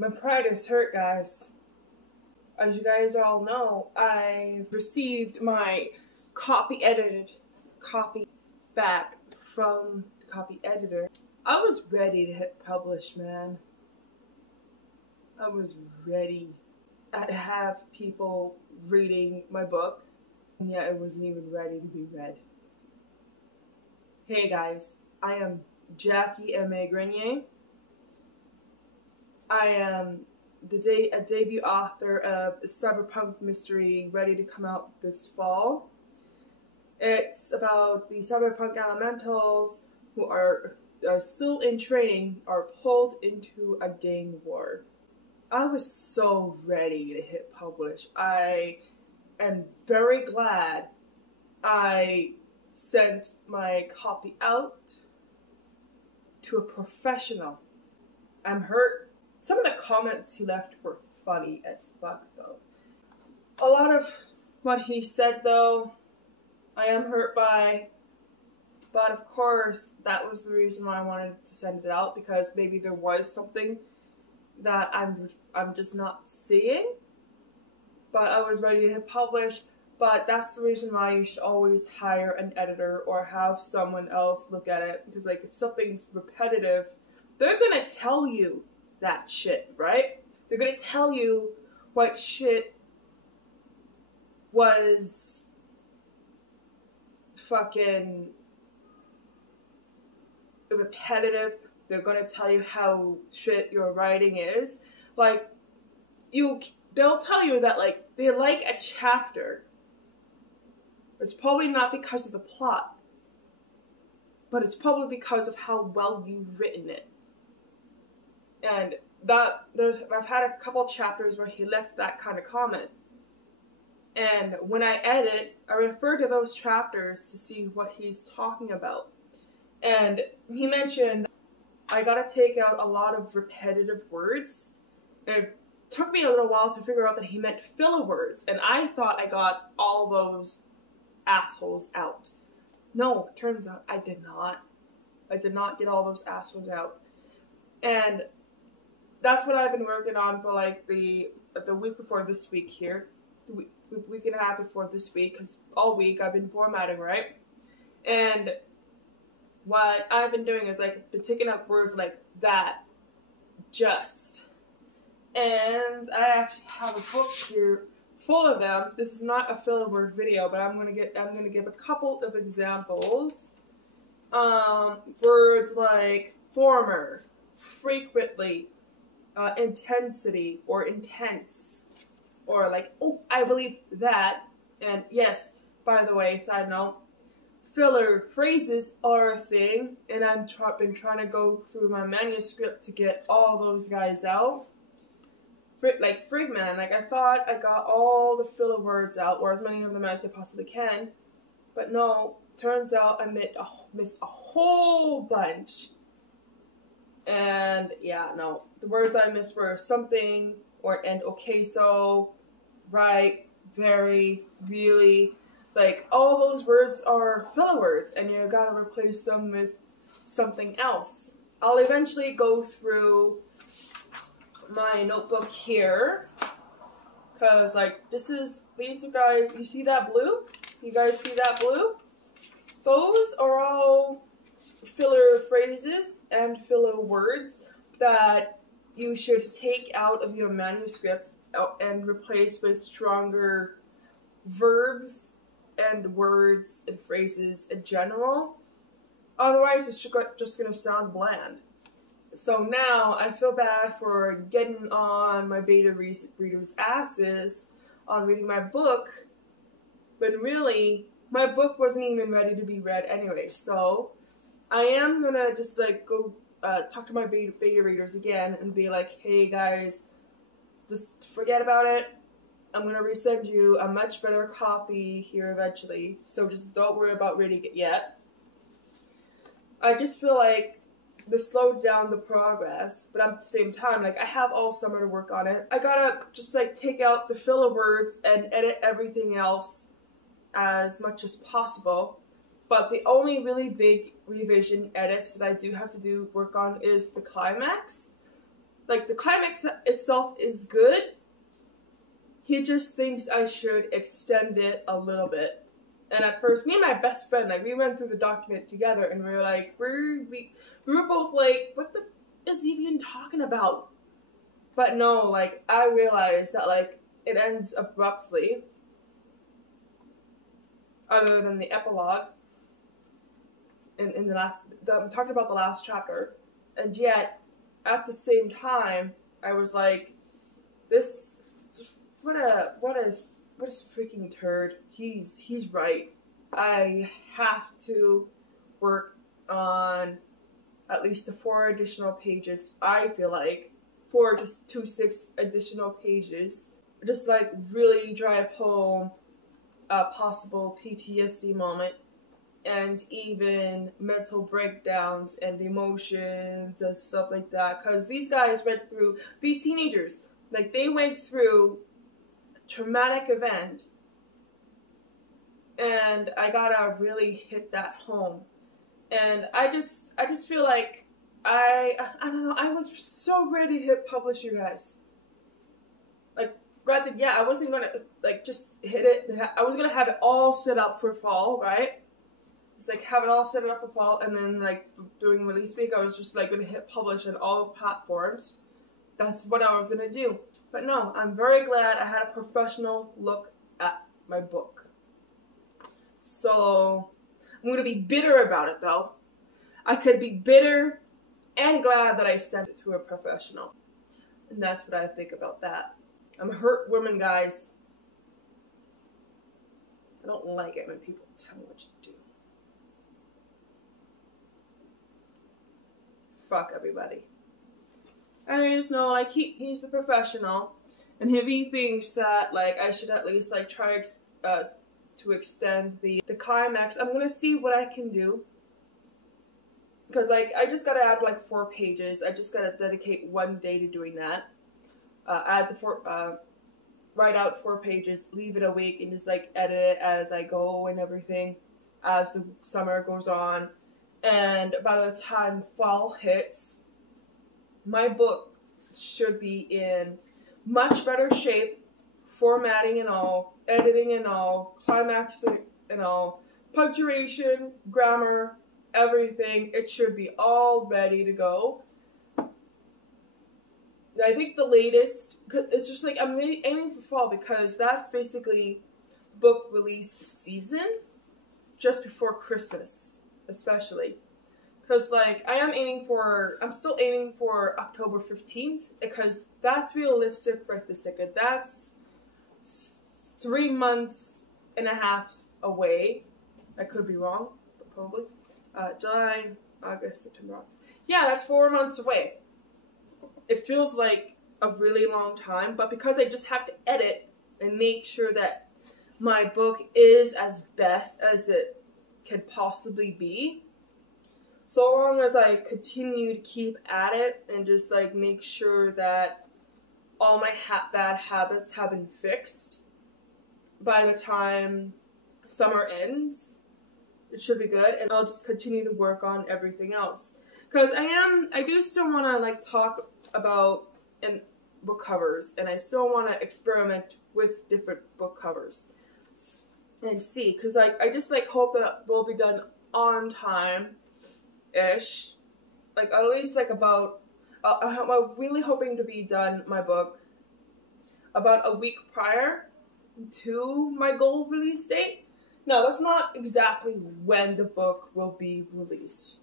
My pride is hurt, guys. As you guys all know, I received my edited copy back from the copy editor. I was ready to hit publish, man. I was ready. I'd have people reading my book, and yet it wasn't even ready to be read. Hey guys, I am Jackie M.A. Grenier. I am a debut author of a cyberpunk mystery ready to come out this fall. It's about the cyberpunk elementals who are still in training are pulled into a gang war. I was so ready to hit publish. I am very glad I sent my copy out to a professional. I'm hurt. Some of the comments he left were funny as fuck, though. A lot of what he said, though, I am hurt by. But of course, that was the reason why I wanted to send it out, because maybe there was something that I'm just not seeing. But I was ready to hit publish. But that's the reason why you should always hire an editor or have someone else look at it. Because like if something's repetitive, they're gonna tell you that shit, right? They're gonna tell you what shit was fucking repetitive. They're gonna tell you how shit your writing is. Like, they'll tell you that like they like a chapter. It's probably not because of the plot, but it's probably because of how well you've written it. And I've had a couple chapters where he left that kind of comment. And when I edit, I refer to those chapters to see what he's talking about. And he mentioned I gotta take out a lot of repetitive words. And it took me a little while to figure out that he meant filler words. And I thought I got all those assholes out. No, it turns out I did not. I did not get all those assholes out. And that's what I've been working on for like the week before this week here. The week and a half before this week, because all week I've been formatting, right? And what I've been doing is like been taking up words like that, just. And I actually have a book here full of them. This is not a filler word video, but I'm gonna give a couple of examples. Words like former, frequently, intensity or intense, or like, oh, I believe that. And yes, by the way, side note, filler phrases are a thing, and I've been trying to go through my manuscript to get all those guys out. Like Frigman, like I thought I got all the filler words out, or as many of them as I possibly can, but no, turns out I missed a whole bunch. And yeah, no, the words I missed were something, and okay, so, right, very, really, like all those words are filler words, and you gotta replace them with something else. I'll eventually go through my notebook here, because like these guys, you see that blue? You guys see that blue? Those are all filler phrases and filler words that you should take out of your manuscript and replace with stronger verbs and words and phrases in general. Otherwise, it's just going to sound bland. So now I feel bad for getting on my beta readers' asses on reading my book, when really my book wasn't even ready to be read anyway. So I am gonna just like go talk to my beta readers again and be like, hey guys, just forget about it. I'm gonna resend you a much better copy here eventually. So just don't worry about reading it yet. I just feel like this slowed down the progress, but at the same time, like I have all summer to work on it. I gotta just like take out the filler words and edit everything else as much as possible. But the only really big revision edits that I do have to work on is the climax. Like, the climax itself is good. He just thinks I should extend it a little bit. And at first, me and my best friend, like, we went through the document together, and we were like, we were both like, what the is he even talking about? But no, like, I realized that, like, it ends abruptly, other than the epilogue. In the last, I'm talking about the last chapter, and yet, at the same time, I was like, this, what a freaking turd. He's right. I have to work on at least the 4 additional pages. I feel like 4 to 6 additional pages, just like really drive home a possible PTSD moment, and even mental breakdowns and emotions and stuff like that. Because these guys went through, these teenagers, like, they went through a traumatic event, and I gotta really hit that home. And I just feel like I don't know, I was so ready to hit publish, you guys. Like, granted, yeah, I wasn't gonna, like, just hit it. I was gonna have it all set up for fall, right? It's like, have it all set up for fall, and then, like, during release week, I was just, like, gonna hit publish on all platforms. That's what I was gonna do. But no, I'm very glad I had a professional look at my book. So, I'm gonna be bitter about it, though. I could be bitter and glad that I sent it to a professional. And that's what I think about that. I'm a hurt woman, guys. I don't like it when people tell me what to do. Fuck everybody. Anyways, no, like, he's the professional. And if he thinks that, like, I should at least, like, try to extend the climax, I'm gonna see what I can do. Because, like, I just gotta add, like, 4 pages. I just gotta dedicate 1 day to doing that. Write out 4 pages, leave it a week, and just, like, edit it as I go and everything as the summer goes on. And by the time fall hits, my book should be in much better shape, formatting and all, editing and all, climaxing and all, punctuation, grammar, everything. It should be all ready to go. I think the latest, it's just like, I'm really aiming for fall because that's basically book release season, just before Christmas, especially. Because, like, I'm still aiming for October 15th, because that's realistic for the second. That's 3 months and a half away. I could be wrong, but probably. July, August, September. Yeah, that's 4 months away. It feels like a really long time, but because I just have to edit and make sure that my book is as best as it could possibly be, so long as I continue to keep at it and just, like, make sure that all my bad habits have been fixed by the time summer ends, it should be good, and I'll just continue to work on everything else. Because I do still want to, like, talk about book covers, and I still want to experiment with different book covers and see, because, like, I just, like, hope that we'll be done on time-ish, like, at least, like, about, I'm really hoping to be done my book about a week prior to my goal release date. No, that's not exactly when the book will be released.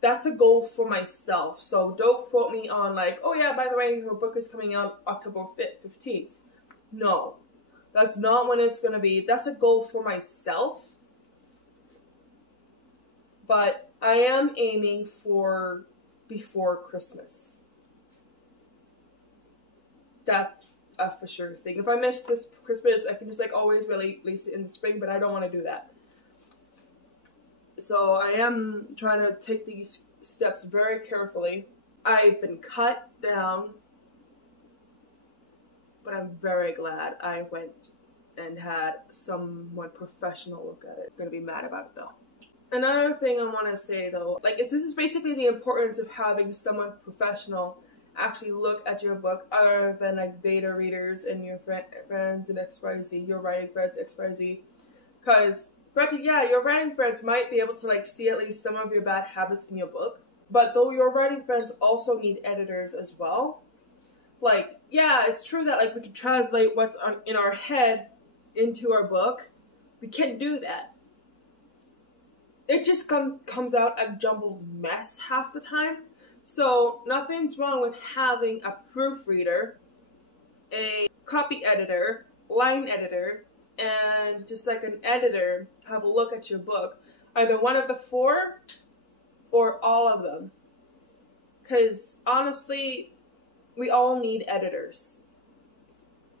That's a goal for myself, so don't quote me on, like, oh yeah, by the way, your book is coming out October 15th. No, that's not when it's going to be. That's a goal for myself, but I am aiming for before Christmas. That's a for sure thing. If I miss this Christmas, I can just, like, always release it in the spring, but I don't want to do that. So I am trying to take these steps very carefully. I've been cut down, but I'm very glad I went and had someone professional look at it. I'm gonna be mad about it though. Another thing I want to say though, like, this is basically the importance of having someone professional actually look at your book other than like beta readers and your friends and XYZ, your writing friends, XYZ. Because, granted, yeah, your writing friends might be able to like see at least some of your bad habits in your book. But though your writing friends also need editors as well. Like, yeah, it's true that like we can translate what's in our head into our book. We can't do that. It just comes out a jumbled mess half the time. So nothing's wrong with having a proofreader, a copy editor, line editor, and just like an editor have a look at your book. Either one of the four or all of them. Because honestly, we all need editors.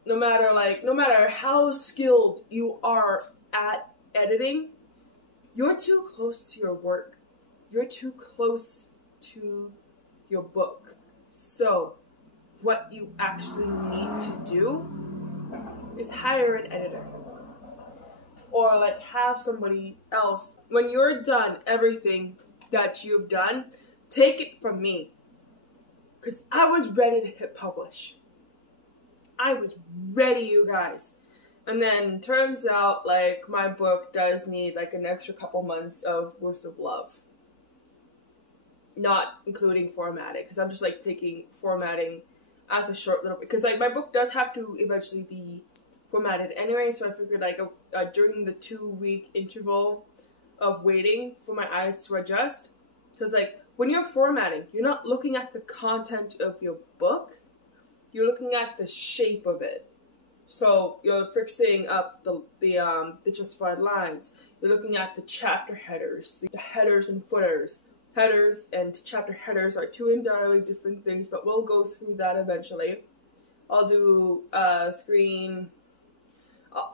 No matter how skilled you are at editing, you're too close to your work. You're too close to your book. So, what you actually need to do is hire an editor. Or like have somebody else. When you're done everything that you've done, take it from me. Because I was ready to hit publish. I was ready, you guys. And then turns out like my book does need like an extra couple months of worth of love. Not including formatting, because I'm just like taking formatting as a short little bit. Because like my book does have to eventually be formatted anyway, so I figured like during the 2-week interval of waiting for my eyes to adjust. Because like when you're formatting, you're not looking at the content of your book, you're looking at the shape of it. So you're fixing up the justified lines. You're looking at the chapter headers, the headers and footers. Headers and chapter headers are two entirely different things, but we'll go through that eventually. I'll do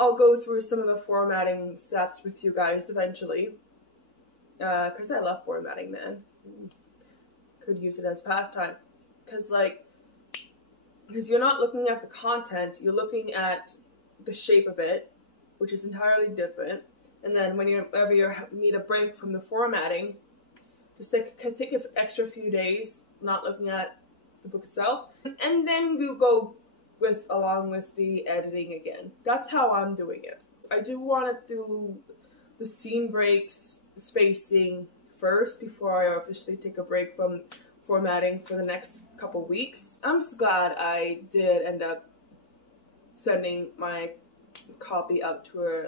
I'll go through some of the formatting steps with you guys eventually. Because I love formatting, man. Could use it as pastime. Because you're not looking at the content, you're looking at the shape of it, which is entirely different. And then whenever you need a break from the formatting, just take an extra few days not looking at the book itself, and then you go along with the editing again. That's how I'm doing it. I do want to do the scene breaks, spacing first before I officially take a break from formatting for the next couple weeks. I'm just glad I did end up sending my copy out to a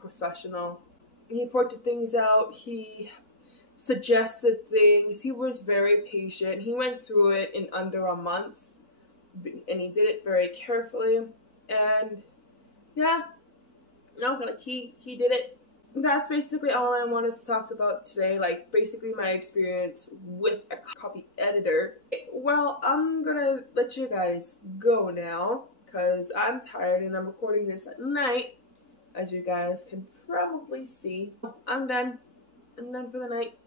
professional. He pointed things out, he suggested things, he was very patient, he went through it in under a month, and he did it very carefully, and yeah, no, like he did it. That's basically all I wanted to talk about today, like basically my experience with a copy editor. Well, I'm gonna let you guys go now, because I'm tired and I'm recording this at night, as you guys can probably see. I'm done for the night.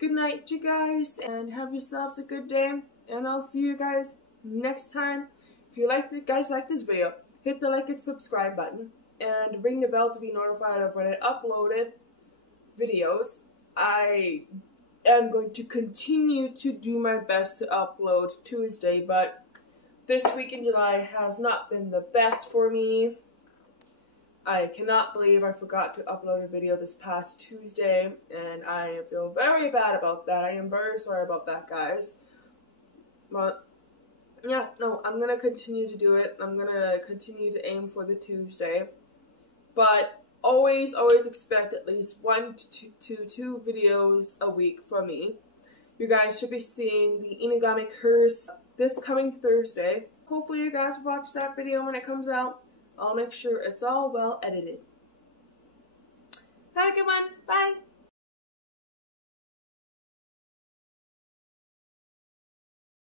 Good night, you guys, and have yourselves a good day, and I'll see you guys next time. If you guys like this video, hit the like and subscribe button, and ring the bell to be notified of when I uploaded videos. I am going to continue to do my best to upload Tuesday, but this week in July has not been the best for me. I cannot believe I forgot to upload a video this past Tuesday, and I feel very bad about that. I am very sorry about that, guys. But yeah, no, I'm gonna continue to do it. I'm gonna continue to aim for the Tuesday. But always expect at least 1 to 2 videos a week from me. You guys should be seeing the Inugami Curse this coming Thursday. Hopefully you guys will watch that video when it comes out. I'll make sure it's all well edited. Have a good one. Bye.